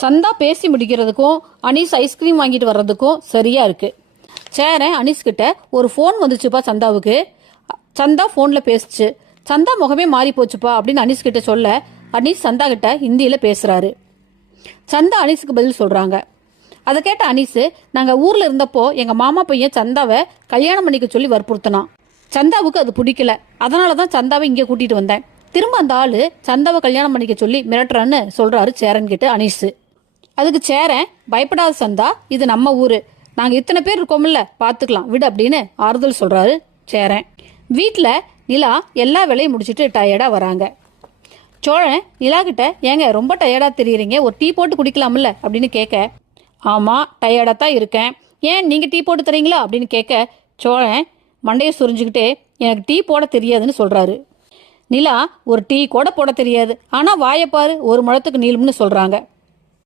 சந்தா பேசி முடிக்கிறதுக்கும் அனீஸ் ஐஸ்கிரீம் வாங்கிட்டு வர்றதுக்கும் சரியா இருக்கு. சேரன் அனீஸ் கிட்ட ஒரு ஃபோன் வந்துச்சுப்பா சந்தாவுக்கு. சந்தா ஃபோனில் பேசுச்சு. சந்தா முகமே மாறி போச்சுப்பா அப்படின்னு அனீஸ் கிட்ட சொல்ல அனீஸ் சந்தா கிட்ட ஹிந்தியில் பேசுறாரு. சந்தா அனீஸுக்கு பதில் சொல்றாங்க. அதை கேட்ட அனீஸ், நாங்கள் ஊரில் இருந்தப்போ எங்கள் மாமா பையன் சந்தாவை கல்யாணம் பண்ணிக்க சொல்லி வற்புறுத்தினான். சந்தாவுக்கு அது பிடிக்கல. அதனால தான் சந்தாவை இங்கே கூட்டிட்டு வந்தேன். திரும்ப அந்த ஆளு சந்தாவை கல்யாணம் பண்ணிக்க சொல்லி மிரட்டுறான்னு சொல்றாரு சேரன் கிட்ட அனீஸ். அதுக்கு சேரன், பயப்படாத சந்தா, இது நம்ம ஊரு, நாங்கள் இத்தனை பேர் இருக்கோம்ல, பார்த்துக்கலாம் விடு அப்படின்னு ஆறுதல் சொல்றாரு சேரன். வீட்டில் நிலா எல்லா வேலையும் முடிச்சுட்டு டயர்டா வராங்க. சோழன் நிலா கிட்ட, ஏங்க ரொம்ப டயர்டா தெரியுறீங்க, ஒரு டீ போட்டு குடிக்கலாம்ல அப்படின்னு கேட்க, ஆமா டயர்டா தான் இருக்கேன், ஏன் நீங்க டீ போட்டு தரீங்களா அப்படின்னு கேட்க, சோழன் மண்டையை சுரிஞ்சுக்கிட்டே எனக்கு டீ போட தெரியாதுன்னு சொல்றாரு. நிலா, ஒரு டீ கூட போட தெரியாது, ஆனா வாயப்பாரு ஒரு முழத்துக்கு நீளும்னு சொல்றாங்க.